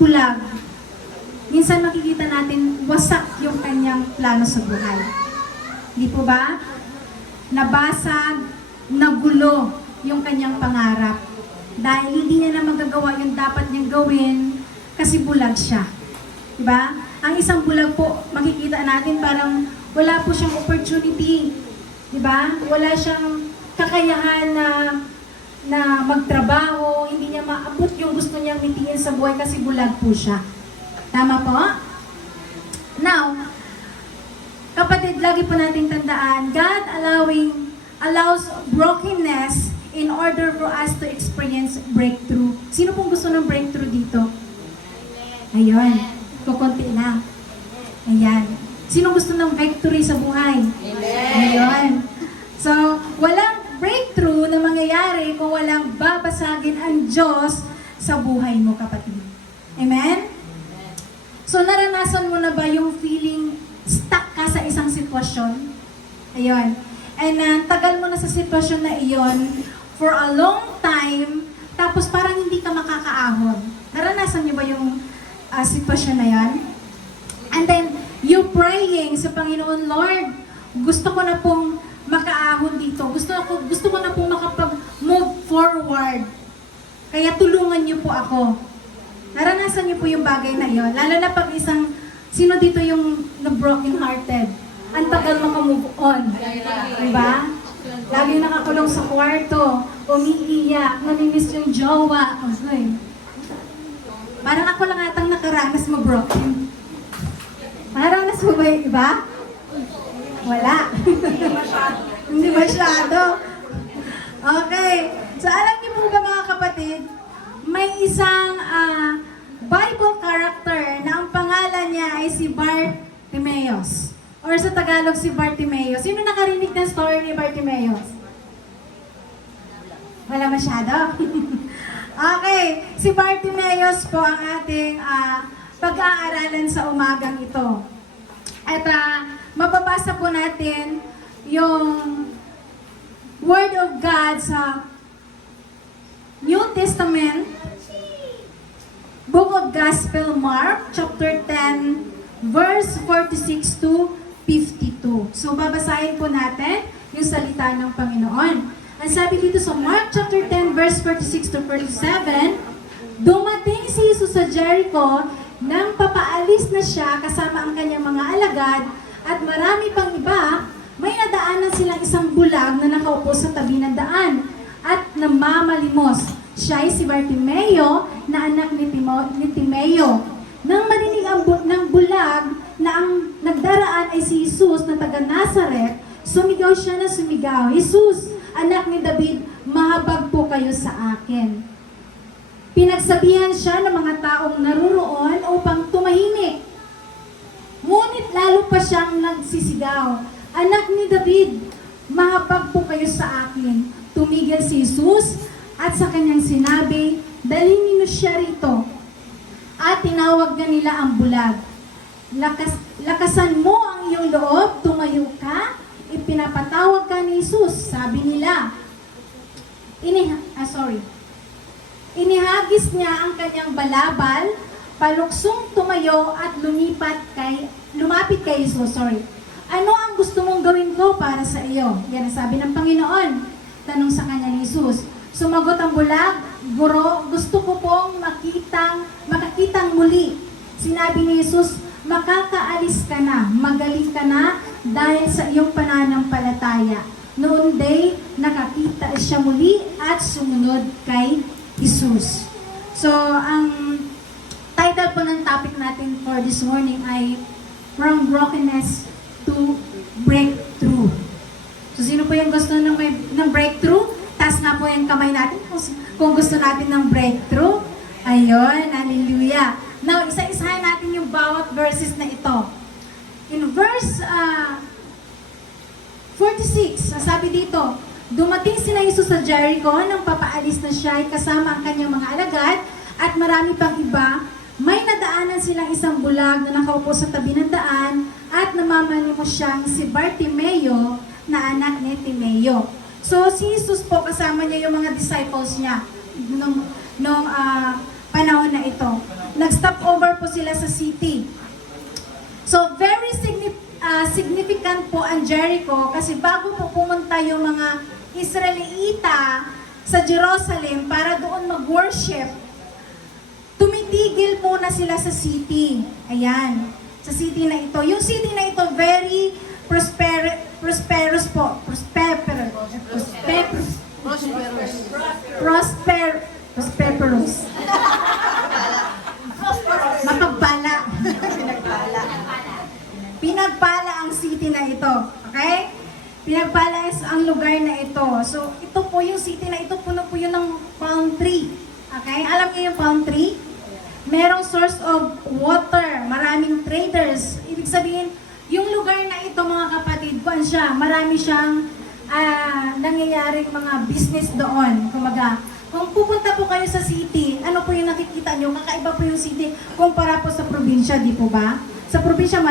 bulag, minsan makikita natin wasak yung kanyang plano sa buhay. Hindi po ba? Nabasag, nagulo yung kanyang pangarap. Dahil hindi niya na magagawa yung dapat niyang gawin kasi bulag siya. Diba? Ang isang bulag po, makikita natin parang wala po siyang opportunity. Diba? Wala siyang kakayahan na magtrabaho, hindi niya maabot yung gusto niyang mitiin sa buhay kasi bulag po siya. Tama po? Now, kapatid, lagi po nating tandaan, God allows brokenness in order for us to experience breakthrough. Sino pong gusto ng breakthrough dito? Ayun, kukunti lang. Ayan. Sino gusto ng victory sa buhay? Ayun. So, walang breakthrough na mangyayari kung walang babasagin ang Diyos sa buhay mo, kapatid. Amen? So, naranasan mo na ba yung feeling stuck ka sa isang sitwasyon? Ayun. And tagal mo na sa sitwasyon na iyon for a long time, tapos parang hindi ka makakaahon. Naranasan niyo ba yung sitwasyon na yan? And then, you praying sa Panginoon, Lord, gusto ko na pong makaahon dito. Gusto ko na pong makapag-move forward. Kaya tulungan niyo po ako. Naranasan niyo po yung bagay na iyon. Lalo na pag sino dito yung na-broken hearted? Ang tagal maka-move on. Diba? Lagi nakakulong sa kwarto, umiiyak, namimiss yung jowa. Okay. Parang ako lang atang nakaranas ma-broken. Nakaranas mo ba yung iba? Wala. Hindi masyado. Okay. So alam niyo po ba mga kapatid, may isang Bible character na ang pangalan niya ay si Bartimaeus. Or sa Tagalog, si Bartimaeus. Sino nakarinig ng story ni Bartimaeus? Wala masyado? Okay. Si Bartimaeus po ang ating pag-aaralan sa umagang ito. At mababasa po natin yung Word of God sa New Testament, Book of Gospel, Mark, chapter 10, verse 46 to 52. So, babasahin po natin yung salita ng Panginoon. Ang sabi dito sa Mark chapter 10, verse 46 to 47, dumating si Jesus sa Jericho nang papaalis na siya kasama ang kanyang mga alagad at marami pang iba, may nadaanan silang isang bulag na nakaupo sa tabi ng daan at namamalimos. Siya ay si Bartimeo na anak ni Timeo. Nang marinig ng bulag na ang nagdaraan ay si Jesus na taga Nazaret, sumigaw siya na sumigaw, Jesus, anak ni David, mahabag po kayo sa akin. Pinagsabihan siya ng mga taong naruroon upang tumahimik. Ngunit lalo pa siyang nagsisigaw, anak ni David, mahabag po kayo sa akin. Tumigil si Jesus at sa kanyang sinabi, dalhin niyo siya rito. At tinawag na nila ang bulag. Lakasan mo ang iyong loob, tumayo ka, ipinapatawag ka ni Jesus. Sabi nila, inihagis niya ang kanyang balabal, paluksong tumayo at lumapit kay Jesus. Ano ang gusto mong gawin ko para sa iyo? Yan ang sabi ng Panginoon. Tanong sa kanya ni Jesus. Sumagot ang bulag, Guro, gusto ko pong makakitang muli. Sinabi ni Jesus, makakaalis ka na, magaling ka na dahil sa iyong pananampalataya. Noon day, nakakita siya muli at sumunod kay Jesus. So, ang title po ng topic natin for this morning ay From Brokenness to Breakthrough. So, sino po yung gusto ng breakthrough? Taas nga po yung kamay natin kung gusto natin ng breakthrough. Ayun, hallelujah. Now, isa-isahin natin yung bawat verses na ito. In verse 46, sabi dito, dumating sina Jesus sa Jericho nang papaalis na siya ay kasama ang kanyang mga alagad at marami pang iba. May nadaanan silang isang bulag na nakaupo sa tabi ng daan at namamanimos siyang si Bartimeo na anak ni Timeo. So, si Jesus po, kasama niya yung mga disciples niya nung panahon na ito. Nag-stop over po sila sa city. So, very significant po ang Jericho kasi bago po pumunta yung mga Israelita sa Jerusalem para doon mag-worship, tumitigil muna sila sa city. Ayan, sa city na ito. Yung city na ito, very prosperous po. Prosperous. Mapagpala. Pinagpala ang city na ito. Okay? Pinagpala ang lugar na ito. So, ito po yung city na ito, puno po yun ng palm tree. Okay? Alam niyo yung palm tree? Merong source of water, maraming traders. Ibig sabihin, yung lugar na ito mga kapatid, kuan siya, marami siyang nangyayaring mga business doon. Kumaga, kung pupunta po kayo sa city, ano po yung nakikita nyo? Kakaiba po yung city kumpara po sa probinsya, di po ba? Sa probinsya,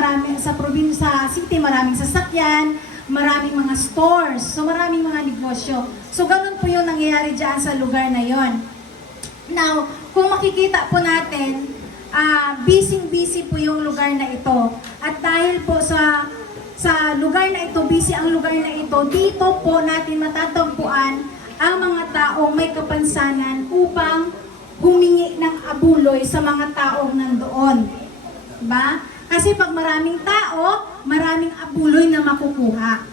sa city, maraming sasakyan, maraming mga stores, so maraming mga negosyo. So ganun po yung nangyayari dyan sa lugar na yon. Now, kung makikita po natin, busy-busy po yung lugar na ito. At dahil po sa lugar na ito, busy ang lugar na ito, dito po natin matatagpuan ang mga taong may kapansanan upang humingi ng abuloy sa mga taong nandoon. Diba? Kasi pag maraming tao, maraming abuloy na makukuha.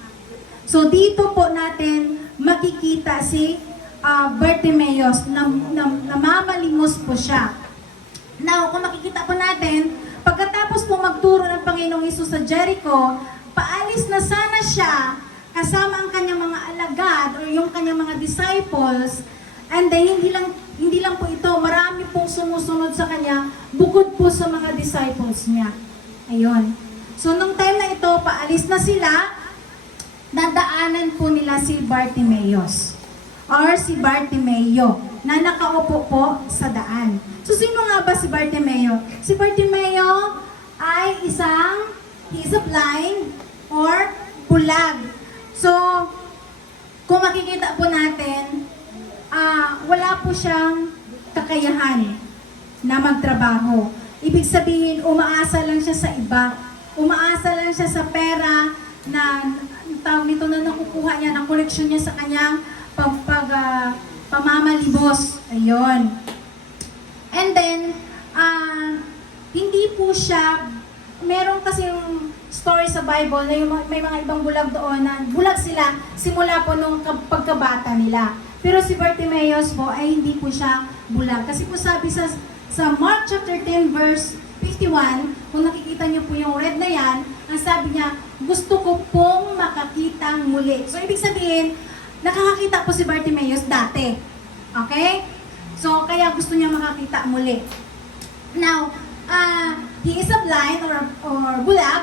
So dito po natin makikita si Bartimaeus na namamalimos po siya. Now, kung makikita po natin, pagkatapos po magturo ng Panginoong Hesus sa Jericho, paalis na sana siya kasama ang kanyang mga alagad o yung kanyang mga disciples, and then hindi lang po ito, marami pong sumusunod sa kanya bukod po sa mga disciples niya. Ayun. So, nung time na ito, paalis na sila, nadaanan po nila si Bartimaeus or si Bartimeo na nakaupo po sa daan. So, sino nga ba si Bartimeo? Si Bartimeo ay he is a blind or bulag. So, kung makikita po natin, wala po siyang kakayahan na magtrabaho. Ibig sabihin, umaasa lang siya sa iba. Umaasa lang siya sa pera na tawag nito na nakukuha niya, na koleksyon niya sa kanyang pamamalibos. Ayun. And then, hindi po siya, meron kasing story sa Bible na may mga ibang bulag doon na bulag sila simula po nung pagkabata nila. Pero si Bartimaeus po ay hindi po siya bulag. Kasi po sabi sa Mark chapter 10 verse 51, kung nakikita niyo po yung red na yan, ang sabi niya, gusto ko pong makakitang muli. So ibig sabihin, nakakakita po si Bartimaeus dati. Okay? So kaya gusto niya makakita muli. Now, he is a blind or bulag.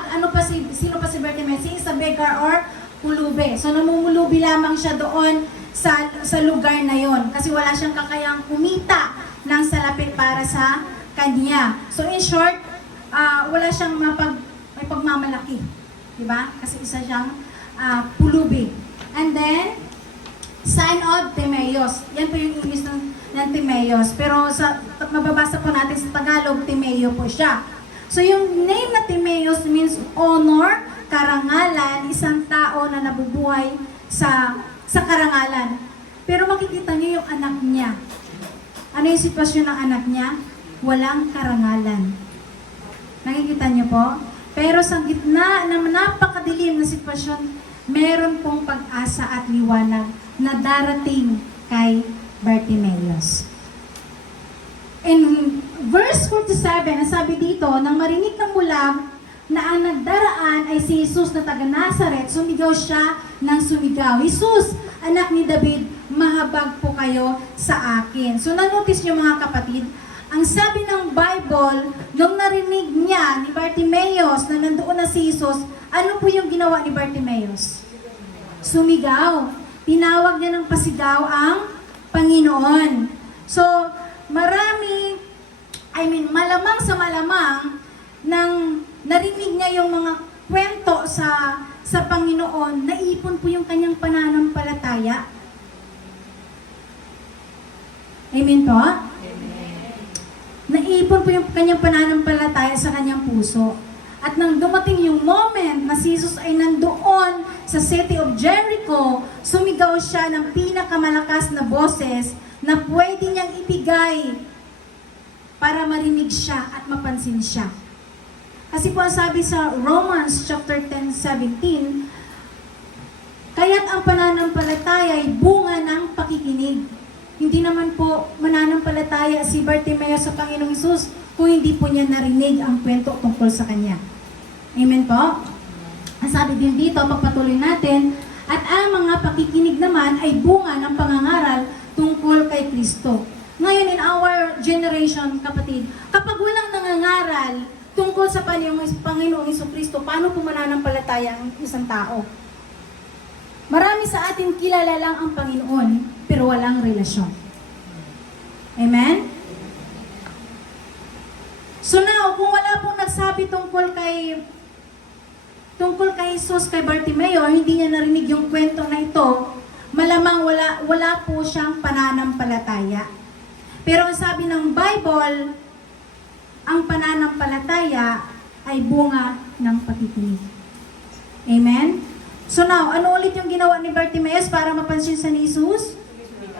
Sino pa si Bartimaeus? He is a beggar or pulube. So namumulubi lamang siya doon sa lugar na yon kasi wala siyang kakayang kumita ng salapi para sa kanya. So in short, wala siyang may pagmamalaki. Diba? Kasi isa siyang pulubi. And then, sign of Timaeus. Yan po yung English ng Timaeus. Pero mababasa po natin sa Tagalog, Timeo po siya. So yung name na Timaeus means honor, karangalan, isang tao na nabubuhay sa karangalan. Pero makikita niyo yung anak niya. Ano yung sitwasyon ng anak niya? Walang karangalan. Nakikita niyo po? Pero sa gitna ng napakadilim na sitwasyon, meron pong pag-asa at liwanag na darating kay Bartimaeus. In verse 47, ang sabi dito, nang marinig ng bulag na ang nagdaraan ay si Jesus na taga Nazaret, sumigaw siya ng sumigaw. Jesus, anak ni David, mahabag po kayo sa akin. So nanotice niyo mga kapatid, ang sabi ng Bible, nung narinig niya ni Bartimaeus na nandoon na si Jesus, ano po yung ginawa ni Bartimaeus? Sumigaw. Tinawag niya ng pasigaw ang Panginoon. So, malamang sa malamang, nang narinig niya yung mga kwento sa Panginoon, naipon po yung kanyang pananampalataya. Amen po? Amen. Naipon po yung kanyang pananampalataya sa kanyang puso. At nang dumating yung moment na si Jesus ay nandoon sa city of Jericho, sumigaw siya ng pinakamalakas na boses na pwede niyang ibigay para marinig siya at mapansin siya. Kasi po ang sabi sa Romans chapter 10:17, kaya't ang pananampalataya ay bunga ng pakikinig. Hindi naman po mananampalataya si Bartimeo sa Panginoong Hesus kung hindi po niya narinig ang kwento tungkol sa kanya. Amen po? Ang sabi din dito, pagpatuloy natin, at ang mga pakikinig naman ay bunga ng pangangaral tungkol kay Kristo. Ngayon in our generation, kapatid, kapag walang nangangaral tungkol sa Panginoong Jesucristo, paano po mananampalataya ang isang tao? Marami sa atin kilala lang ang Panginoon, pero walang relasyon. Amen? So now, kung wala pong nagsabi tungkol kay Jesus, kay Bartimeo, hindi niya narinig yung kwento na ito, malamang wala po siyang pananampalataya. Pero ang sabi ng Bible, ang pananampalataya ay bunga ng pakikinig. Amen? So now, ano ulit yung ginawa ni Bartimeus para mapansin sa ni Jesus?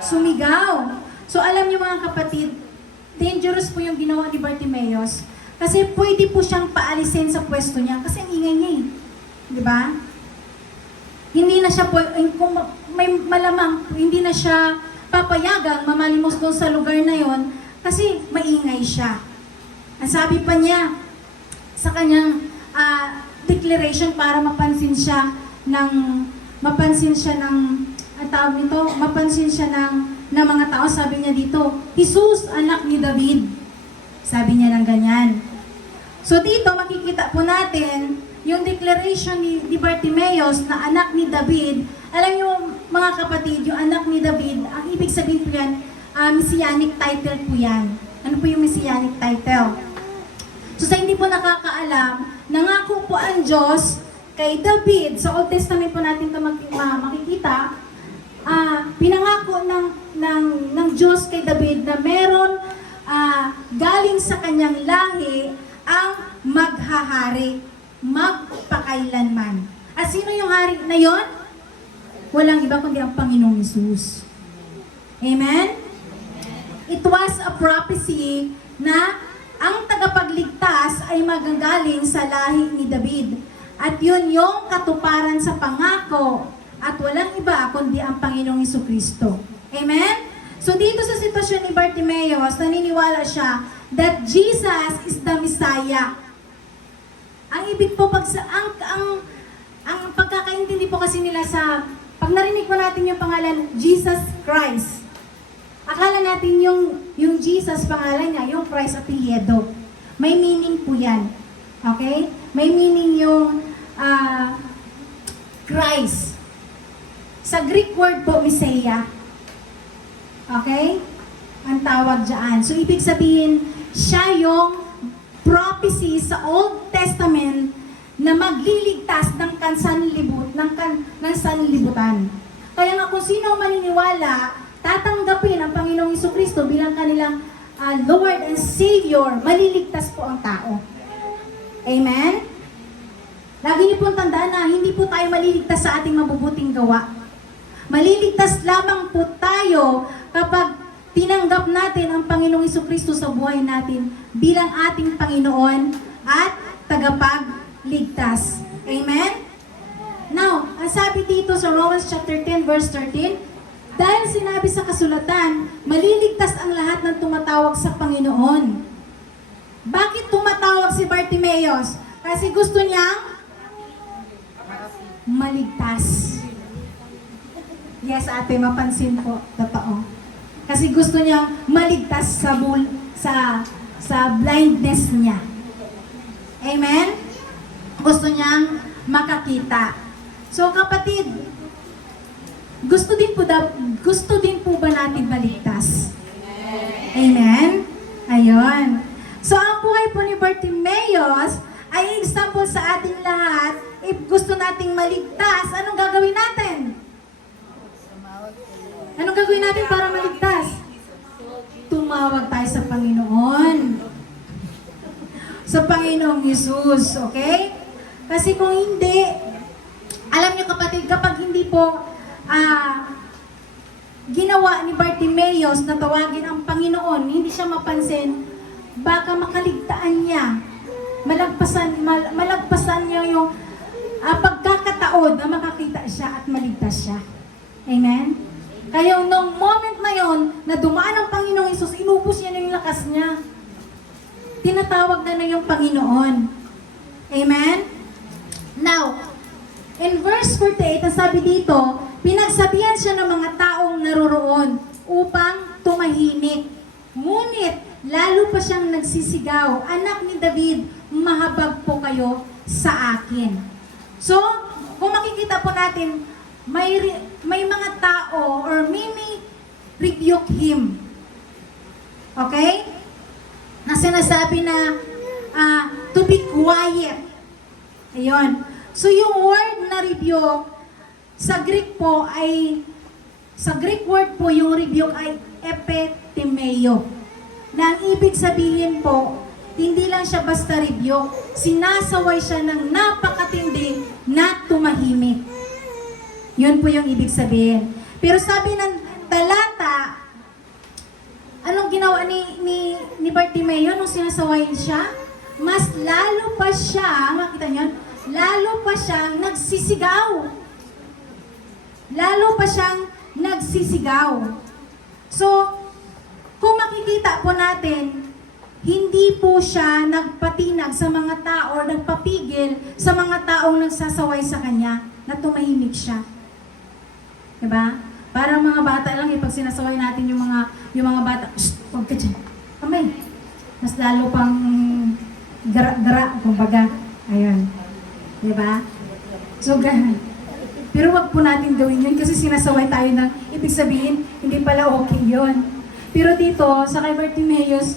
Sumigaw. So alam niyo mga kapatid, dangerous po yung ginawa ni Bartimeus. Kasi pwede po siyang paalisin sa pwesto niya kasi ang ingay niya eh. Di ba? Hindi na siya, kung may malamang, hindi na siya papayagang mamalimos doon sa lugar na yon kasi maingay siya. Ang sabi pa niya sa kanyang declaration para mapansin siya ng mga tao, sabi niya dito, Jesus, anak ni David. Sabi niya ng ganyan. So dito makikita po natin yung declaration ni Bartimeus na anak ni David. Alam niyo mga kapatid, yung anak ni David, ang ibig sabihin po yan, messianic title po yan. Ano po yung messianic title? So sa hindi po nakakaalam, nangako po ang Diyos kay David, sa Old Testament po natin ito makikita, pinangako ng Diyos kay David na meron galing sa kanyang lahi ang maghahari, magpakailanman. At sino yung hari na yon? Walang iba kundi ang Panginoong Hesus. Amen? It was a prophecy na ang tagapagligtas ay magagaling sa lahi ni David. At yun yung katuparan sa pangako at walang iba kundi ang Panginoong Jesucristo. Amen? So dito sa sitwasyon ni Bartimeus, naniniwala siya that Jesus is the Messiah. Ang ibig po, ang pagkakaintindi po kasi nila pag narinig po natin yung pangalan, Jesus Christ, akala natin yung Jesus pangalan niya, yung Christ apelyido. May meaning po yan. Okay? May meaning yung Christ. Sa Greek word po, Messiah. Okay? Ang tawag dyan. So, ibig sabihin, siya yung prophecy sa Old Testament na magliligtas ng sanlibutan. Kaya nga kung sino maniniwala, tatanggapin ang Panginoong Jesucristo bilang kanilang Lord and Savior, maliligtas po ang tao. Amen? Lagi niyo pong tandaan na hindi po tayo maliligtas sa ating mabubuting gawa. Maliligtas lamang po tayo kapag tinanggap natin ang Panginoong Jesucristo sa buhay natin bilang ating Panginoon at tagapagligtas. Amen? Now, ang sabi dito sa Romans chapter 10 verse 13, dahil sinabi sa kasulatan, maliligtas ang lahat ng tumatawag sa Panginoon. Bakit tumatawag si Bartimeus? Kasi gusto niyang maligtas. Yes, ate, mapansin po. Totoo. Kasi gusto niyang maligtas sa blindness niya. Amen? Gusto niyang makakita. So kapatid, gusto din po ba natin maligtas? Amen? Ayun. So ang buhay po ni Bartimeus ay example sa ating lahat. If gusto nating maligtas, anong gagawin natin? Anong gagawin natin para maligtas? Tumawag tayo sa Panginoon. Panginoong Hesus. Okay? Kasi kung hindi, alam niyo kapatid, kapag hindi po ginawa ni Bartimeus na tawagin ang Panginoon, hindi siya mapansin, baka makaligtaan niya. Malagpasan niya yung pagkakataon na makakita siya at maligtas siya. Amen? Kaya nung moment na yon na dumaan ang Panginoong Hesus, inubos niya na yung lakas niya. Tinatawag na yung Panginoon. Amen? Now, in verse 48, ang sabi dito, pinagsabihan siya ng mga taong naroroon upang tumahimik. Ngunit, lalo pa siyang nagsisigaw, "Anak ni David, mahabag po kayo sa akin." So, kung makikita po natin, may mga tao or may rebuke him. Okay? Na sinasabi na to be quiet. Ayun. So, yung word na rebuke, sa Greek word po, yung rebuke ay epitimeo. Na ang ibig sabihin po, hindi lang siya basta rebuke, sinasaway siya ng napakatindi na tumahimik. Yun po yung ibig sabihin. Pero sabi ng talata, anong ginawa ni Bartimeo nung sinasaway siya? Mas lalo pa siya, makita niyo, lalo pa siyang nagsisigaw. Lalo pa siyang nagsisigaw. So, kung makikita po natin, hindi po siya nagpatinag sa mga tao, nagpapigil sa mga taong nagsasaway sa kanya, na tumahimik siya. Diba? Parang mga bata lang, pag sinasaway natin yung mga bata, "Shh, huwag ka dyan. Kamay." Mas lalo pang gara-gara, kumbaga. Ayun. Diba? So, ganun. Pero wag po natin gawin yun kasi sinasaway tayo ng ibig sabihin, hindi pala okay yun. Pero dito, sa kay Bartimeus,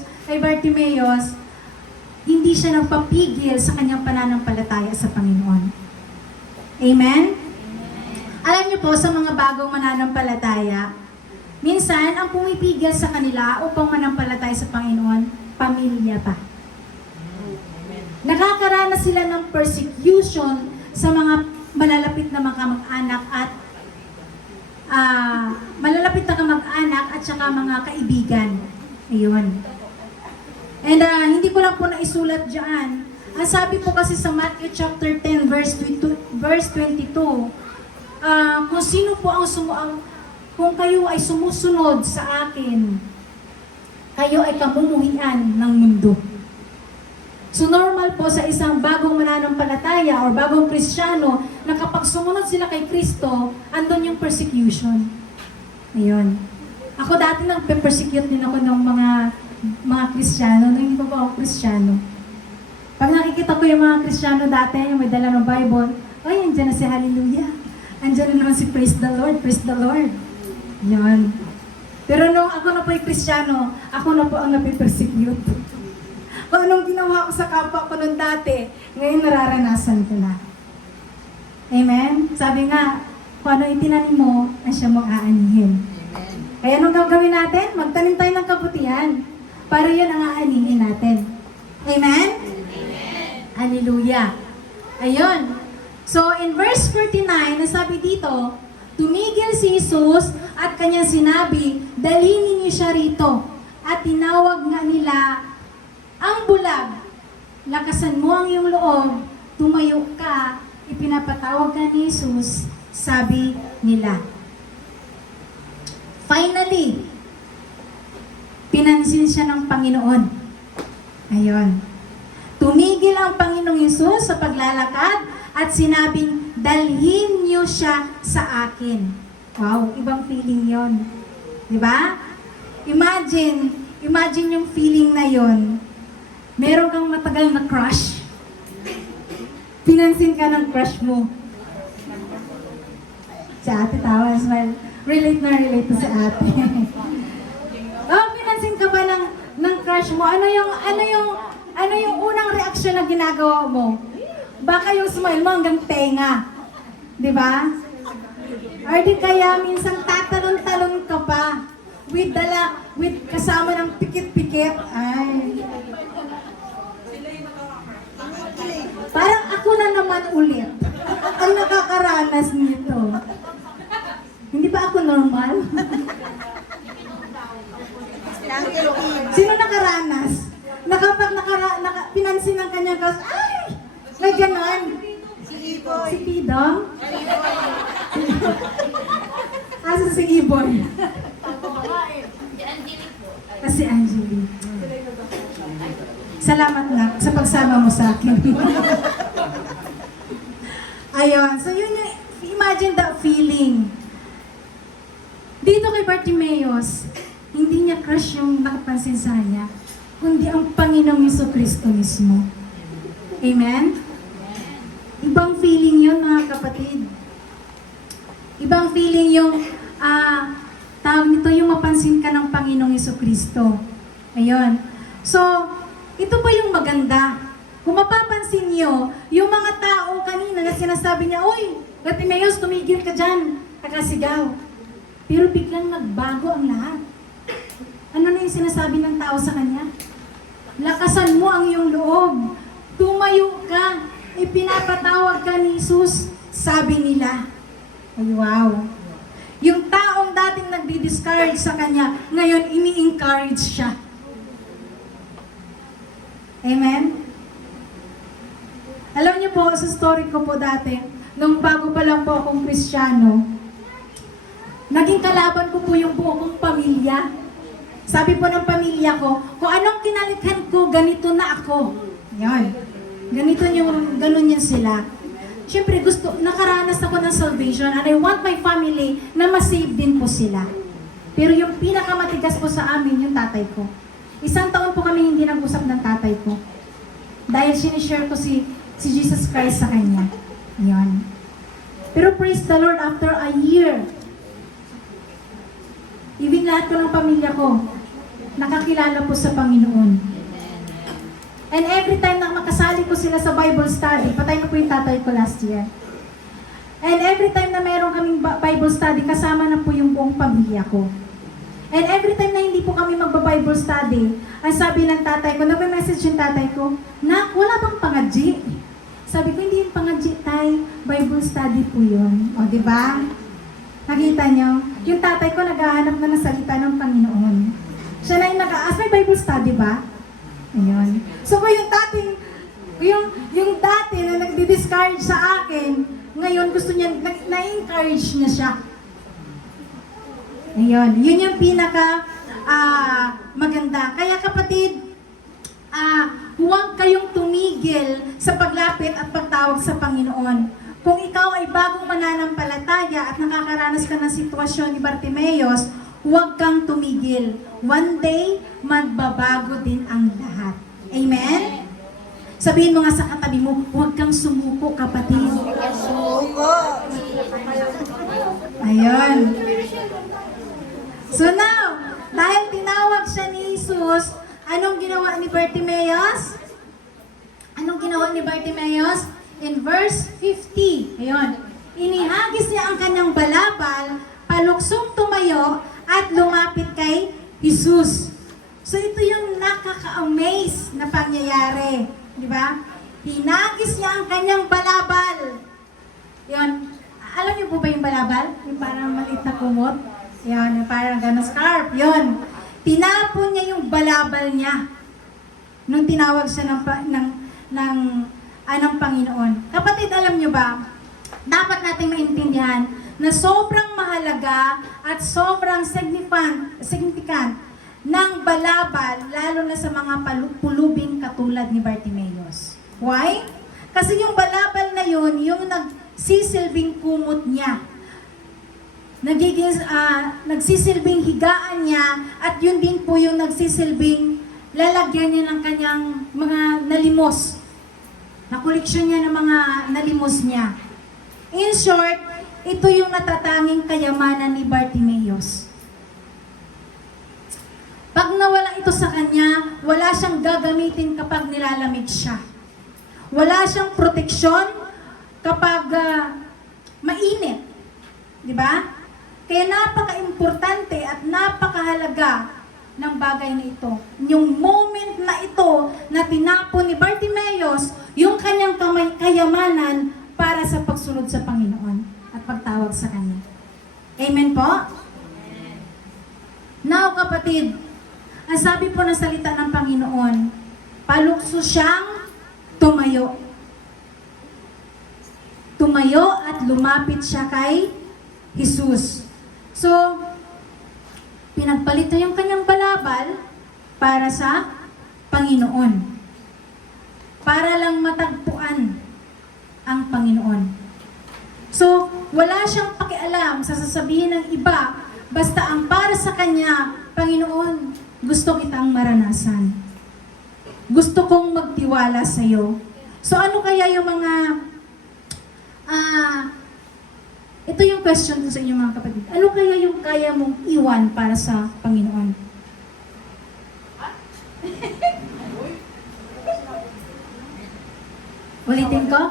hindi siya nagpapigil sa kanyang pananampalataya sa Panginoon. Amen? Alam niyo po, sa mga bagong mananampalataya, minsan, ang pumipigil sa kanila upang manampalataya sa Panginoon, pamilya pa. Nakakaranas sila ng persecution sa mga malalapit na mga kamag-anak at saka mga kaibigan. Ayun. And hindi ko lang po naisulat dyan. Ang sabi po kasi sa Matthew chapter 10 verse 22, kung sino po kung kayo ay sumusunod sa akin, kayo ay kamumuhian ng mundo. So normal po sa isang bagong mananampalataya or bagong Kristiyano na kapag sumunod sila kay Kristo, andun yung persecution. Ayun. Ako dati nagpe-persecute din ako ng mga Kristiyano, nung hindi pa ako Kristiyano. Pag nakikita ko yung mga Kristiyano dati, yung may dala ng Bible, ay, andyan na si Hallelujah. Andyan na naman si Praise the Lord, Praise the Lord. Yun. Pero nung ako na po yung Kristiyano, ako na po ang nape-persecute. Kung anong ginawa ko sa kapwa ko noon dati, ngayon nararanasan ko na. Amen? Sabi nga, kung ano itinanim mo, ay siya mong aanihin. Amen. Kaya anong gagawin natin? Magtanim tayo ng kabutihan. Para yun ang aanihin natin. Amen? Amen. Hallelujah. Ayun. So, in verse 49, nasabi dito, tumigil si Jesus at kanyang sinabi, dalhin ninyo siya rito. At tinawag nga nila ang bulag, lakasan mo ang iyong loob, tumayo ka, ipinapatawag ka ni Jesus, sabi nila. Finally, pinansin siya ng Panginoon. Ayun. Tumigil ang Panginoong Jesus sa paglalakad at sinabing, dalhin niyo siya sa akin. Wow, ibang feeling yon, di ba? Imagine yung feeling na yon. Meron kang matagal na crush. Pinansin ka ng crush mo. Si ate tawa, smile. Relate to si ate. Pinansin ka ba ng crush mo? Ano yung unang reaksyon na ginagawa mo? Baka yung smile mo hanggang tenga. Di ba? Or di kaya minsan tatalon-talon ka pa. With kasama ng pikit-pikit. Ay. ako na naman ulit ang nakakaranas nito. Hindi ba ako normal? Sino nakaranas? Pinansin ng kanyang kaso, ay! May ganon. Si Pidong? Asa si Ibon? Kasi Angelique. Salamat na sa pagsama mo sa akin. Ayun. So yun yung, imagine that feeling. Dito kay Bartimeus, hindi niya crush yung nakapansin sa kanya, kundi ang Panginoong Jesucristo mismo. Amen? Ibang feeling yun, mga kapatid. Ibang feeling yung, tawag nito yung mapansin ka ng Panginoong Jesucristo. Ayun. So, ito pa yung maganda. Kung mapapansin nyo, yung mga taong kanina na sinasabi niya, "Uy, Bartimeus, tumigil ka dyan," nakasigaw. Pero biglang nagbago ang lahat. Ano na yung sinasabi ng tao sa kanya? Lakasan mo ang iyong loob. Tumayo ka. Ipinapatawag ka ni Jesus, sabi nila. Ay, wow. Yung taong dating nagdi-discourage sa kanya, ngayon ini-encourage siya. Amen? Alam niyo po, sa story ko po dati, nung bago pa lang po akong Kristiyano, naging kalaban ko po yung buo kong pamilya. Sabi po ng pamilya ko, kung anong kinalikhan ko, ganito na ako. Yan. Ganun yan sila. Siyempre, nakaranas ako ng salvation and I want my family na masave din po sila. Pero yung pinakamatigas po sa amin, yung tatay ko. 1 taon po kami hindi nag-usap ng tatay ko. Dahil sinishare ko si Jesus Christ sa kanya. Yan. Pero praise the Lord, after a year, even lahat ko ng pamilya ko, nakakilala po sa Panginoon. And every time na makasali ko sila sa Bible study, patay na po yung tatay ko last year. And every time na meron kaming Bible study, kasama na po yung buong pamilya ko. And every time na hindi po kami magba-Bible study, ang sabi ng tatay ko, nagme-message yung tatay ko, "Nak, wala bang pangadji?" Sabi ko, "Hindi yung pangadji, tay. Bible study po yun." O, di ba? Nakita nyo? Yung tatay ko naghahanap na ng salita ng Panginoon. Siya na yung nag-aas, "May Bible study ba?" Ayun. So kung yung dati na nagdi-discourage sa akin, ngayon gusto niya, na-encourage niya siya. Ayun. Yun yung pinaka maganda. Kaya kapatid, huwag kayong tumigil sa paglapit at pagtawag sa Panginoon. Kung ikaw ay bagong mananampalataya at nakakaranas ka ng sitwasyon ni Bartimeus, huwag kang tumigil. One day, magbabago din ang lahat. Amen? Sabihin mo nga sa katabi mo, huwag kang sumuko, kapatid. Ayun. So now, dahil tinawag siya ni Jesus, anong ginawa ni Bartimeus? Anong ginawa ni Bartimeus? In verse 50, ayun. Inihagis niya ang kanyang balabal, paluksong tumayo, at lumapit kay Jesus. So ito yung nakaka-amaze na pangyayari. Di ba? Hinagis niya ang kanyang balabal. Yun. Alam niyo po ba yung balabal? Yung parang maliit na kumot. Yun, yung parang gano'n scarf. Yun. Tinapon niya yung balabal niya nung tinawag siya ng Panginoon. Kapatid, alam niyo ba, dapat nating maintindihan na sobrang mahalaga at sobrang significant ng balabal, lalo na sa mga pulubing katulad ni Bartimeus. Why? Kasi yung balabal na yun, yung nagsisilbing kumot niya. Nagsisilbing higaan niya, at yun din po yung nagsisilbing lalagyan niya ng kanyang mga nalimos. Nakoleksyon niya ng mga nalimos niya. In short, ito yung natatanging kayamanan ni Bartimeus. Pag nawala ito sa kanya, wala siyang gagamitin kapag nilalamig siya. Wala siyang proteksyon kapag mainit. Di ba? Kaya napaka-importante at napakahalaga ng bagay na ito. Yung moment na ito na tinapon ni Bartimeus yung kanyang kayamanan para sa pagsunod sa Panginoon at pagtawag sa Kanya. Amen po? Now, kapatid, ang sabi po ng salita ng Panginoon, palukso siyang tumayo. Tumayo at lumapit siya kay Jesus. So, pinagpalit na yung kanyang balabal para sa Panginoon. Para lang matagpuan ang Panginoon. So, wala siyang pakialam sa sasabihin ng iba, basta ang para sa kanya, Panginoon, gusto kitang maranasan. Gusto kong magtiwala sa iyo. So, ano kaya yung mga ito yung question ko sa inyo mga kapatid. Ano kaya yung kaya mong iwan para sa Panginoon? Ulitin ko?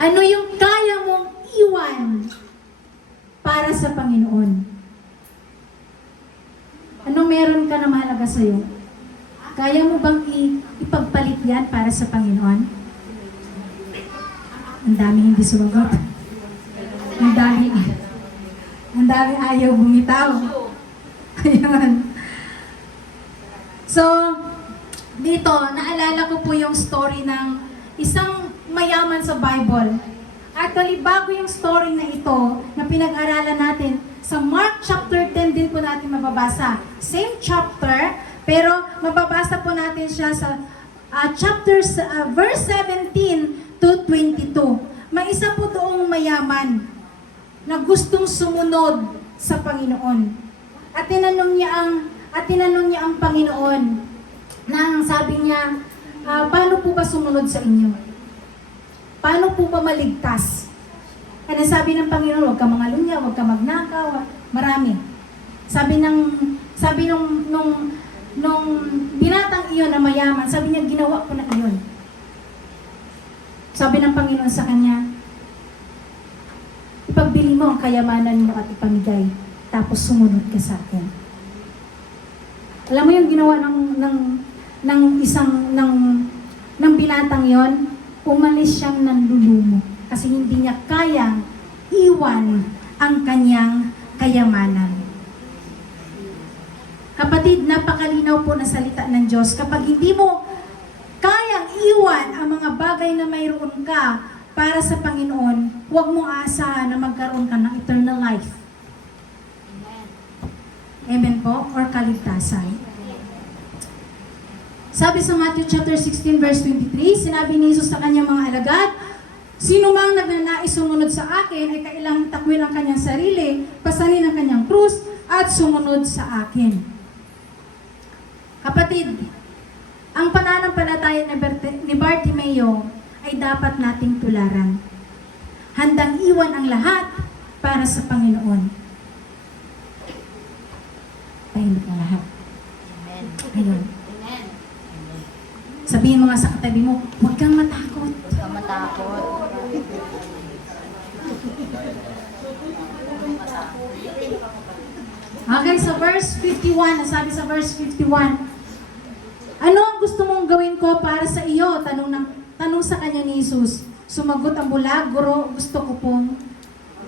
Ano yung kaya mong iwan para sa Panginoon? Anong meron ka na mahalaga sa'yo? Kaya mo bang ipagpalit yan para sa Panginoon? Ang dami hindi sumagot. Ang dami ayaw bumitaw. Ayan. So, dito, naalala ko po yung story ng isang mayaman sa Bible. Actually, bago yung story na ito, na pinag-aralan natin, sa Mark chapter 10 din po natin mababasa. Same chapter, pero mababasa po natin siya sa verse 17 to 22. May isa po doong mayaman na gustong sumunod sa Panginoon. At tinanong niya ang Panginoon nang sabi niya, paano po ba sumunod sa inyo? Paano po ba maligtas? Kaya sabi ng Panginoon, huwag ka mangalunya, huwag ka magnakaw, marami. Sabi nung binatang iyon na mayaman, sabi niya, ginawa ko na iyon. Sabi ng Panginoon sa kanya, ipagbili mo ang kayamanan mo at ipamigay, tapos sumunod ka sa akin. Alam mo yung ginawa ng binatang yon, umalis siyang nanlulumo kasi hindi niya kayang iwan ang kanyang kayamanan. Kapatid, napakalinaw po na salita ng Diyos. Kapag hindi mo kayang iwan ang mga bagay na mayroon ka para sa Panginoon, huwag mong aasahan na magkaroon ka ng eternal life. Amen po? Or kaligtasan. Sabi sa Matthew chapter 16 verse 23, sinabi ni Jesus sa kanyang mga alagad, sino mang nagnanais sumunod sa akin ay kailangang takwil ang kanyang sarili, pasanin ang kanyang krus, at sumunod sa akin. Kapatid, ang pananampalataya ni Bartimeo ay dapat nating tularan. Handang iwan ang lahat para sa Panginoon. Tahimik ang lahat. Amen. Ayun. Amen. Sabihin mo nga sa katabi mo, huwag kang matakot. Huwag kang matakot. Okay, sa verse 51, nasabi sa verse 51, ano ang gusto mong gawin ko para sa iyo? Tanong sa kanya ni Jesus. Sumagot ang bulag, Guro, gusto ko pong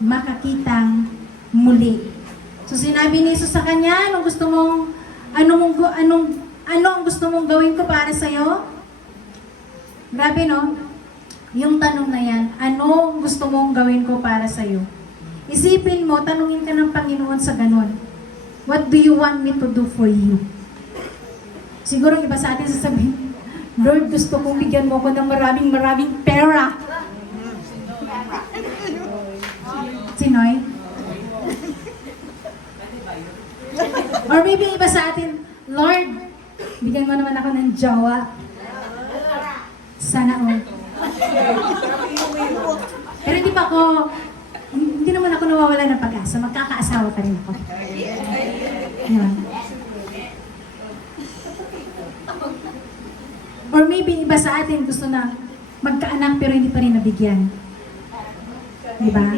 makakitang muli. So sinabi ni Jesus sa kanya, ano ang gusto mong gawin ko para sa iyo? Grabe no? Yung tanong na yan, ano ang gusto mong gawin ko para sa iyo? Isipin mo, tanungin ka ng Panginoon sa ganun. What do you want me to do for you? Siguro iba sa atin sasabihin, Lord, gusto kong bigyan mo ko ng maraming pera. Sinoy? Or maybe iba sa atin, Lord, bigyan mo naman ako ng jowa. Sana all. Pero hindi naman ako nawawala ng pag-asa. Magkakaasawa pa rin ako. Ayan. Or maybe iba sa atin gusto na magkaanak pero hindi pa rin nabigyan. Diba?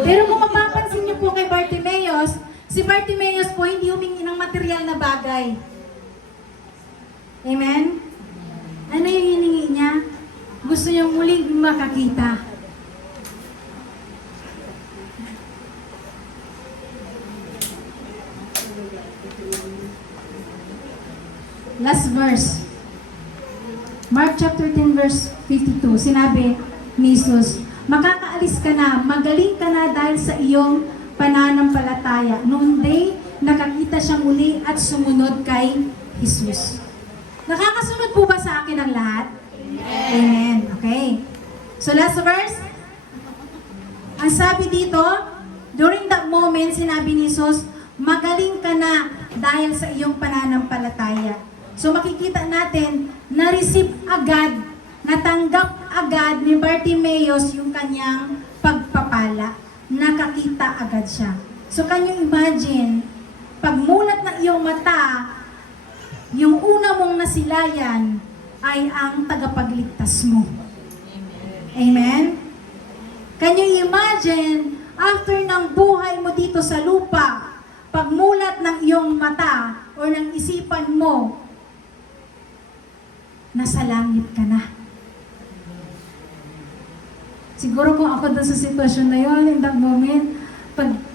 Pero kung mapapansin niyo po kay Bartimeus, si Bartimaeus po hindi humingi ng material na bagay. Amen? Ano yung hiningi niya? Gusto niyang muling makakita. Last verse. Mark chapter 10 verse 52. Sinabi ni Jesus, makakaalis ka na, magaling ka na dahil sa iyong pananampalataya. Noon day, nakakita siya muli at sumunod kay Jesus. Nakakasunod po ba sa akin ang lahat? Amen. Okay. So last verse. Ang sabi dito, during that moment, sinabi ni Jesus, magaling ka na dahil sa iyong pananampalataya. So makikita natin, na-receive agad, natanggap agad ni Bartimaeus yung kanyang pagpapala. Nakakita agad siya. So can you imagine, pagmulat ng iyong mata, yung una mong nasilayan ay ang tagapagligtas mo. Amen? Can you imagine, after ng buhay mo dito sa lupa, pagmulat ng iyong mata o ng isipan mo, nasa langit ka na. Siguro kung ako doon sa sitwasyon na yun, in that moment,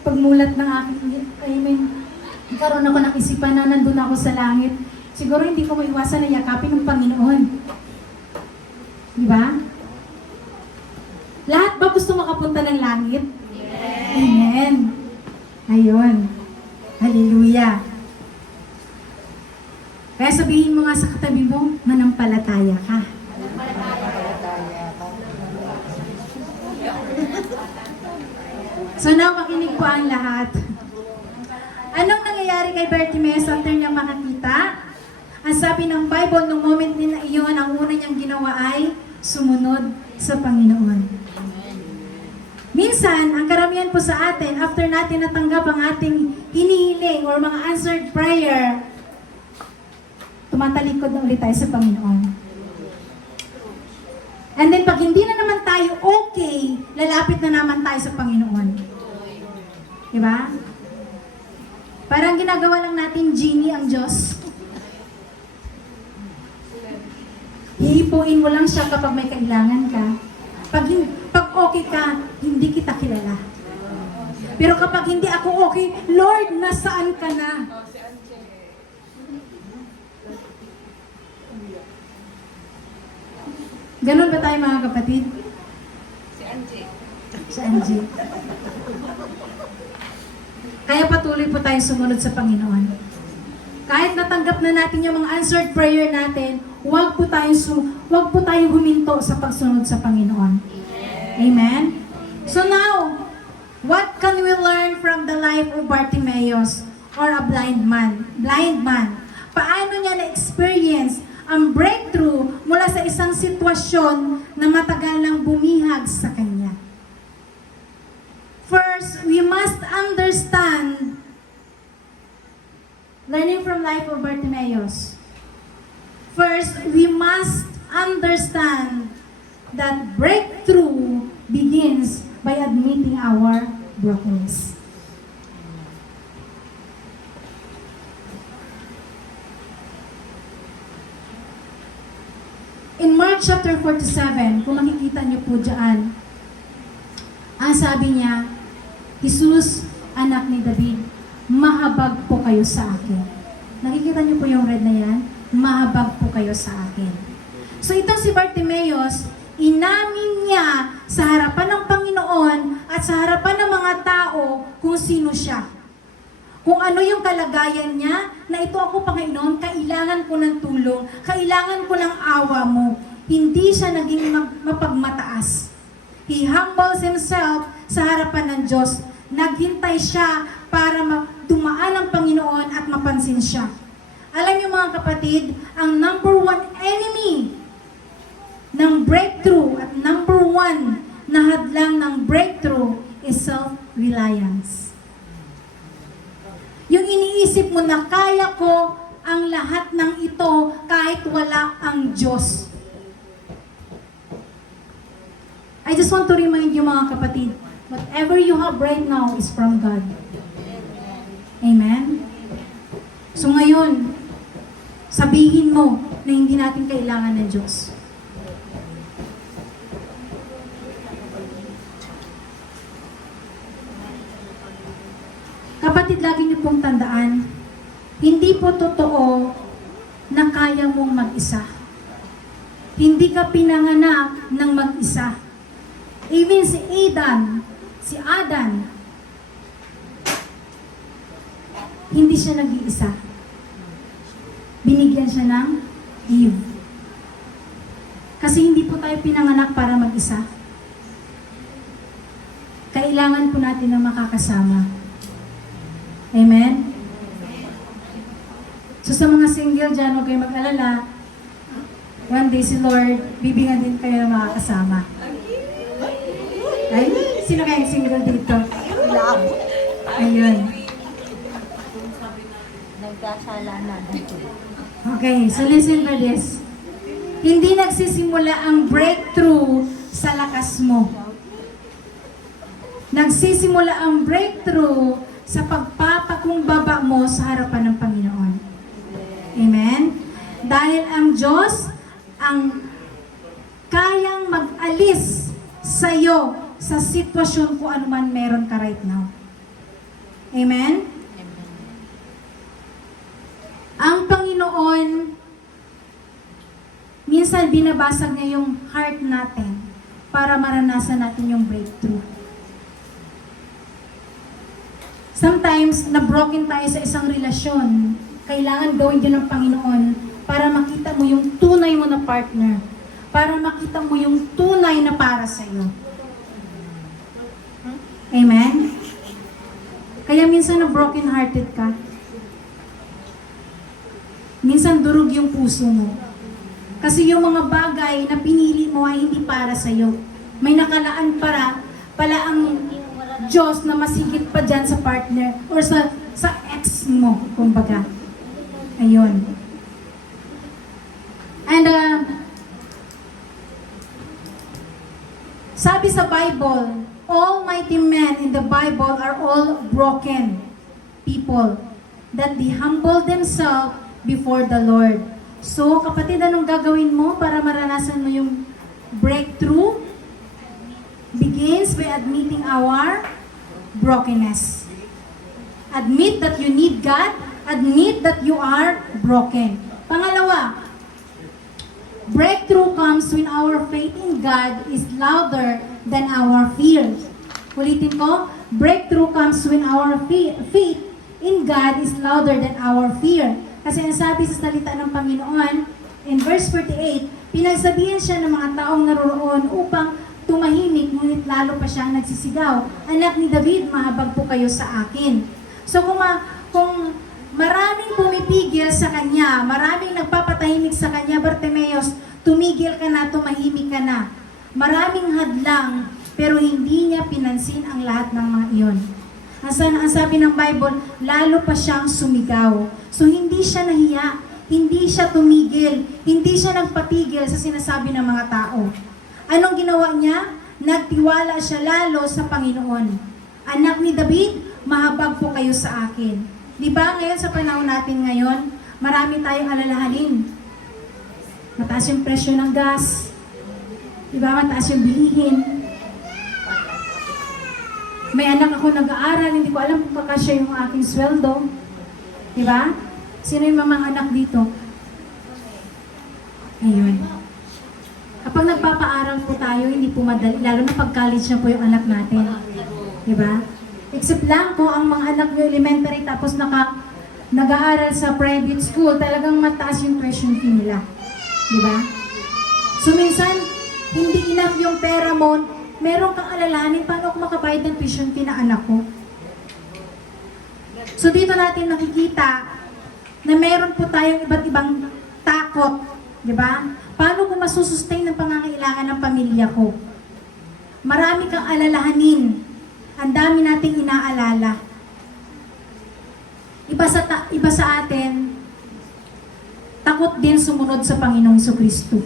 pagmulat ng aking, karoon ako ng isipan na nandun ako sa langit, siguro hindi ko maiwasan na yakapin ng Panginoon. Di ba? Lahat ba gusto makapunta ng langit? Yes. Amen. Ayun. Hallelujah. Kaya sabihin mo nga sa katabi mo, manampalataya ka. So now, makinig po ang lahat. Anong nangyayari kay Bartimaeus after niyang makakita? Ang sabi ng Bible, nung moment din na iyon, ang una niyang ginawa ay sumunod sa Panginoon. Minsan, ang karamihan po sa atin, after natin natanggap ang ating hinihiling or mga answered prayer, tumatalikod na ulit tayo sa Panginoon. And then, pag hindi na naman tayo okay, lalapit na naman tayo sa Panginoon. Diba? Parang ginagawa lang natin genie ang Diyos. Hihipuin mo lang siya kapag may kailangan ka. Pag okay ka, hindi kita kilala. Pero kapag hindi ako okay, Lord, nasaan ka na? Ganun ba tayo mga kapatid? Si Angie. Kaya patuloy po tayo sumunod sa Panginoon. Kahit natanggap na natin yung mga answered prayer natin, huwag po tayong huminto sa pagsunod sa Panginoon. Amen? So now, what can we learn from the life of Bartimaeus or a blind man? Blind man. Paano niya na-experience ang breakthrough mula sa isang sitwasyon na matagal nang bumihag sa kanya? First, we must understand, learning from life of Bartimaeus. First, we must understand that breakthrough begins by admitting our brokenness. In Mark chapter 47, kung makikita niyo po dyan, ang sabi niya, Jesus, anak ni David, mahabag po kayo sa akin. Nakikita niyo po yung red na yan? Mahabag po kayo sa akin. So itong si Bartimaeus, inamin niya sa harapan ng Panginoon at sa harapan ng mga tao kung sino siya. Kung ano yung kalagayan niya, na ito ako Panginoon, kailangan ko ng tulong, kailangan ko ng awa mo. Hindi siya naging mapagmataas. He humbles himself sa harapan ng Diyos. Naghintay siya para dumaan ang Panginoon at mapansin siya. Alam niyo mga kapatid, ang number one enemy ng breakthrough at number one na hadlang ng breakthrough is self-reliance. Yung iniisip mo na kaya ko ang lahat ng ito kahit wala ang Diyos. I just want to remind you mga kapatid, whatever you have right now is from God. Amen? So ngayon, sabihin mo na hindi natin kailangan ng Diyos. Kapatid, lagi niyo pong tandaan, hindi po totoo na kaya mong mag-isa. Hindi ka pinanganak ng mag-isa. Even si Adan, hindi siya nag-iisa. Binigyan siya ng Eve. Kasi hindi po tayo pinanganak para mag-isa. Kailangan po natin ng makakasama. Amen? So sa mga single dyan, huwag kayo mag-alala. One day si Lord, bibigyan din kayo ng makakasama. Ay, sino kayang single dito? Ayun. Nagkasala na. Okay, so listen for this. Hindi nagsisimula ang breakthrough sa lakas mo. Nagsisimula ang breakthrough sa pagpapakumbaba mo sa harapan ng Panginoon. Amen? Dahil ang Diyos ang kayang mag-alis sa'yo sa sitwasyon kung ano man meron ka right now. Amen? Ang Panginoon, minsan binabasag niya yung heart natin para maranasan natin yung breakthrough. Sometimes, na-broken tayo sa isang relasyon. Kailangan gawin din ng Panginoon para makita mo yung tunay mo na partner. Para makita mo yung tunay na para sa'yo. Amen? Kaya minsan na-broken hearted ka. Minsan durog yung puso mo. Kasi yung mga bagay na pinili mo ay hindi para sa'yo. May nakalaan pala ang Diyos na masigit pa dyan sa partner or sa ex mo, kumbaga. Ayun. And sabi sa Bible, all mighty men in the Bible are all broken people that they humble themselves before the Lord. So, kapatid, anong gagawin mo para maranasan mo yung breakthrough? Begins by admitting our brokenness. Admit that you need God. Admit that you are broken. Pangalawa, breakthrough comes when our faith in God is louder than our fears. Ulitin ko, breakthrough comes when our faith in God is louder than our fear. Kasi ang sabi sa salita ng Panginoon, in verse 48, pinagsabihan siya ng mga taong naroroon upang tumahimik, ngunit lalo pa siyang nagsisigaw. Anak ni David, mahabag po kayo sa akin. So kung maraming pumipigil sa kanya, maraming nagpapatahimik sa kanya, Bartimeos, tumigil ka na, tumahimik ka na. Maraming hadlang, pero hindi niya pinansin ang lahat ng mga iyon. Ang sabi ng Bible, lalo pa siyang sumigaw. So hindi siya nahiya, hindi siya tumigil, hindi siya nagpatigil sa sinasabi ng mga tao. Anong ginawa niya? Nagtiwala siya lalo sa Panginoon. Anak ni David, mahabag po kayo sa akin. Di ba ngayon sa panahon natin ngayon, marami tayong alalahanin. Mataas yung presyo ng gas. Di ba? Mataas yung bilihin. May anak ako nag-aaral, hindi ko alam kung kakasya yung aking sweldo. Di ba? Sino yung mamang anak dito? Ayun. Kapag nagpapaaral po tayo, hindi po madali, lalo na pag college na po yung anak natin. Diba? Except lang kung ang mga anak nyo elementary tapos nag-aaral sa private school, talagang mataas yung tuition fee nila. Diba? So minsan, hindi enough yung pera mo, meron kang alalahanin, paano ako makabayad ng tuition fee na anak ko? So dito natin nakikita na meron po tayong iba't ibang takot. Diba? Paano ko masusustain ang pangangailangan ng pamilya ko? Marami kang alalahanin. Ang dami nating inaalala. Iba sa atin, takot din sumunod sa Panginoong Jesucristo.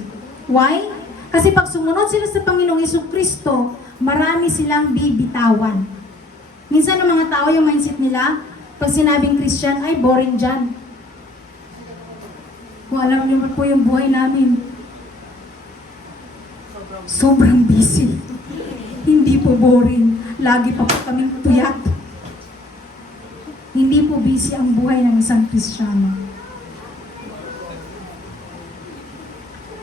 Why? Kasi pag sumunod sila sa Panginoong Jesucristo, marami silang bibitawan. Minsan ng mga tao yung mindset nila, Pag sinabing Christian, ay boring dyan. Kung alam niyo po yung buhay namin, sobrang busy. Hindi po boring. Lagi pa po kaming tuyat. Hindi po busy ang buhay ng isang Kristiyano.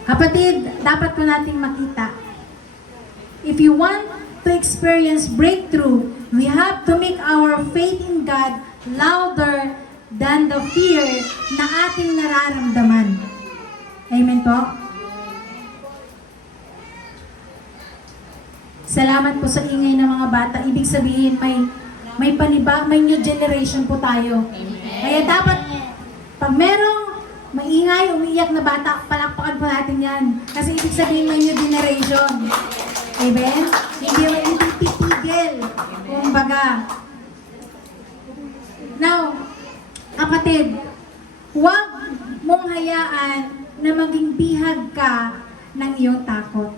Kapatid, dapat po nating makita. If you want to experience breakthrough, we have to make our faith in God louder than the fear na ating nararamdaman. Amen po? Salamat po sa ingay ng mga bata. Ibig sabihin, may new generation po tayo. Kaya dapat, pag merong maingay, umiiyak na bata, palakpakan po natin yan. Kasi ibig sabihin, may new generation. Amen? Hindi titigil. Kumbaga. Now, kapatid, huwag mong hayaan na maging bihag ka ng iyong takot.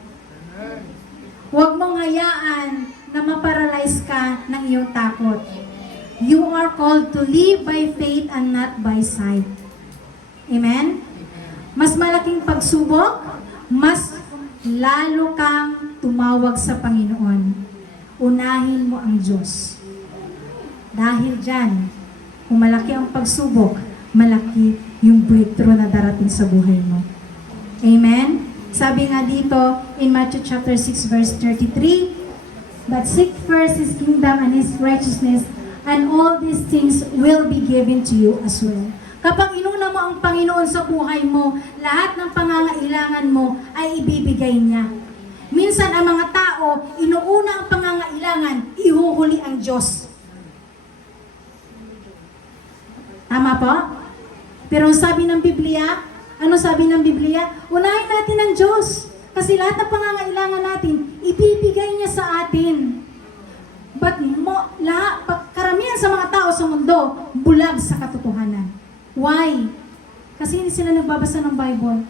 Huwag mong hayaan na maparalyze ka ng iyong takot. You are called to live by faith and not by sight. Amen? Mas malaking pagsubok, mas lalo kang tumawag sa Panginoon. Unahin mo ang Diyos. Dahil dyan, kung malaki ang pagsubok, malaki yung breakthrough na darating sa buhay mo. Amen? Sabi nga dito in Matthew chapter 6 verse 33, "But seek first His kingdom and His righteousness, and all these things will be given to you as well." Kapag inuna mo ang Panginoon sa buhay mo, lahat ng pangangailangan mo ay ibibigay niya. Minsan ang mga tao, inuuna ang pangangailangan, ihuhuli ang Diyos. Tama po? Pero sabi ng Biblia, ano sabi ng Biblia? Unahin natin ang Diyos. Kasi lahat ng pangangailangan natin, ibibigay niya sa atin. But karamihan sa mga tao sa mundo, bulag sa katotohanan. Why? Kasi hindi sila nagbabasa ng Bible.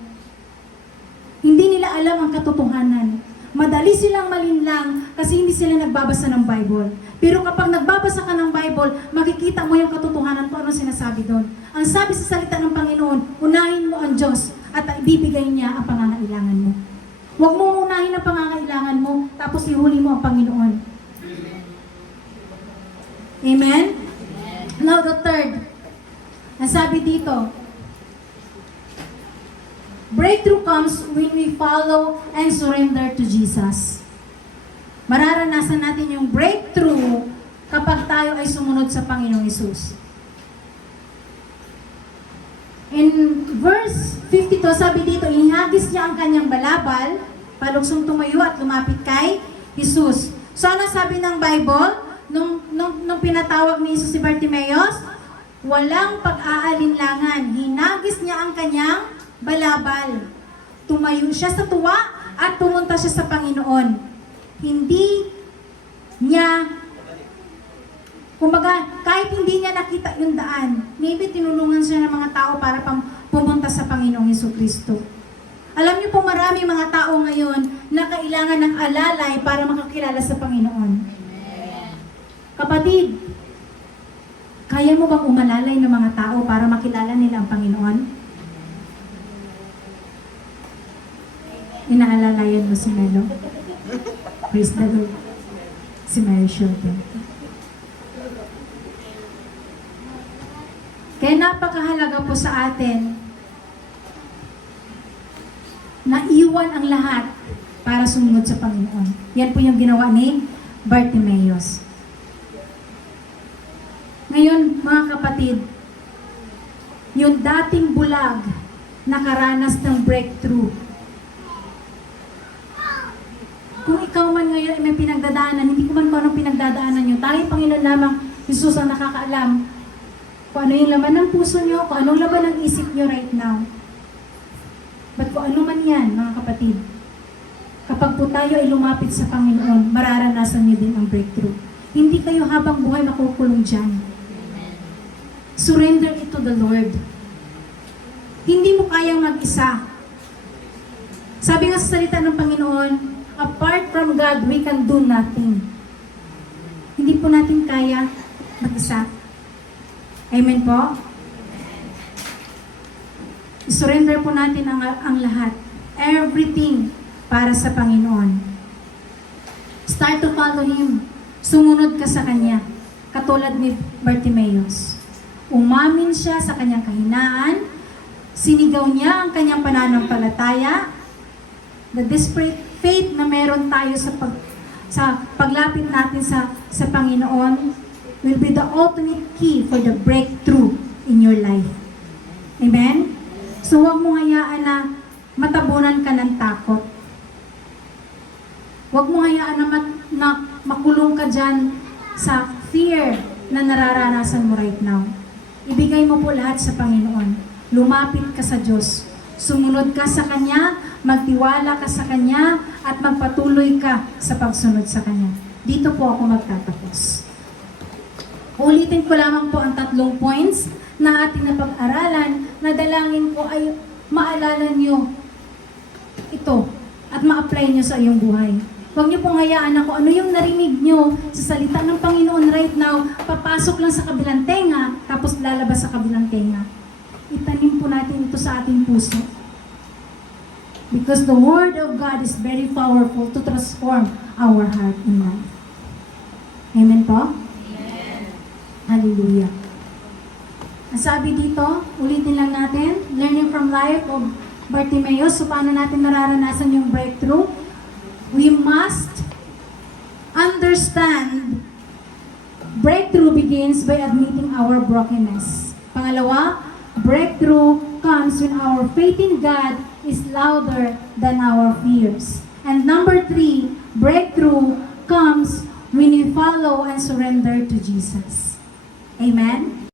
Hindi nila alam ang katotohanan. Madali silang malinlang kasi hindi sila nagbabasa ng Bible. Pero kapag nagbabasa ka ng Bible, makikita mo yung katotohanan kung ano sinasabi doon. Ang sabi sa salita ng Panginoon, unahin mo ang Diyos at ibibigay niya ang pangangailangan mo. Huwag mo unahin ang pangangailangan mo, tapos ihuli mo ang Panginoon. Amen? Now the third. Ang sabi dito, breakthrough comes when we follow and surrender to Jesus. Mararanasan natin yung breakthrough kapag tayo ay sumunod sa Panginoong Hesus. In verse 52, sabi dito, inihagis niya ang kanyang balabal, palugsong tumayo at lumapit kay Jesus. So ano sabi ng Bible? Nung pinatawag ni Jesus si Bartimeus, walang pag-aalinlangan. Hinagis niya ang kanyang balabal. Tumayo siya sa tuwa at pumunta siya sa Panginoon. Hindi niya, kumbaga, kahit hindi niya nakita yung daan, maybe tinulungan siya ng mga tao para pumunta sa Panginoong Jesucristo. Alam niyo po, marami mga tao ngayon na kailangan ng alalay para makakilala sa Panginoon. Kapatid, kaya mo bang umalalay ng mga tao para makilala nila ang Panginoon? Inaalalayan mo si Melo. Praise the Lord. Si Mary Shelton. Kaya napakahalaga po sa atin na iwan ang lahat para sumunod sa Panginoon. Yan po yung ginawa ni Bartimeus. Ngayon, mga kapatid, yung dating bulag nakaranas ng breakthrough. Kung ikaw man ngayon ay may pinagdadaanan, hindi ko man kung anong pinagdadaanan nyo, tanging Panginoon lamang, Jesus ang nakakaalam kung ano yung laman ng puso nyo, kung anong laman ng isip nyo right now. But kung ano man yan, mga kapatid, kapag po tayo ay lumapit sa Panginoon, mararanasan nyo din ang breakthrough. Hindi kayo habang buhay makukulong dyan. Surrender it to the Lord. Hindi mo kayang mag-isa. Sabi nga sa salita ng Panginoon, apart from God, we can do nothing. Hindi po natin kaya mag-isa. Amen po? I-surrender po natin ang lahat. Everything para sa Panginoon. Start to follow Him. Sumunod ka sa Kanya. Katulad ni Bartimaeus. Umamin siya sa kanyang kahinaan. Sinigaw niya ang kanyang pananampalataya. The desperate faith na meron tayo sa paglapit natin sa Panginoon will be the ultimate key for the breakthrough in your life. Amen? So huwag mo hayaan na matabunan ka ng takot. Huwag mo hayaan na makulong ka dyan sa fear na nararanasan mo right now. Ibigay mo po lahat sa Panginoon. Lumapit ka sa Diyos. Sumunod ka sa Kanya, magtiwala ka sa Kanya, at magpatuloy ka sa pagsunod sa Kanya. Dito po ako magtatapos. Ulitin ko lamang po ang 3 points na ating napag-aralan, na dalangin ko ay maalala nyo ito at ma-apply nyo sa iyong buhay. Huwag niyo pong hayaan na kung ano yung narinig nyo sa salita ng Panginoon right now, papasok lang sa kabilang tenga, tapos lalabas sa kabilang tenga. Itanim po natin ito sa ating puso. Because the Word of God is very powerful to transform our heart and life. Amen po? Amen. Hallelujah. Ang sabi dito, ulitin lang natin, learning from life of Bartimaeus. So paano natin nararanasan yung breakthrough? We must understand breakthrough begins by admitting our brokenness. Pangalawa, breakthrough comes when our faith in God is louder than our fears. And number 3, breakthrough comes when we follow and surrender to Jesus. Amen?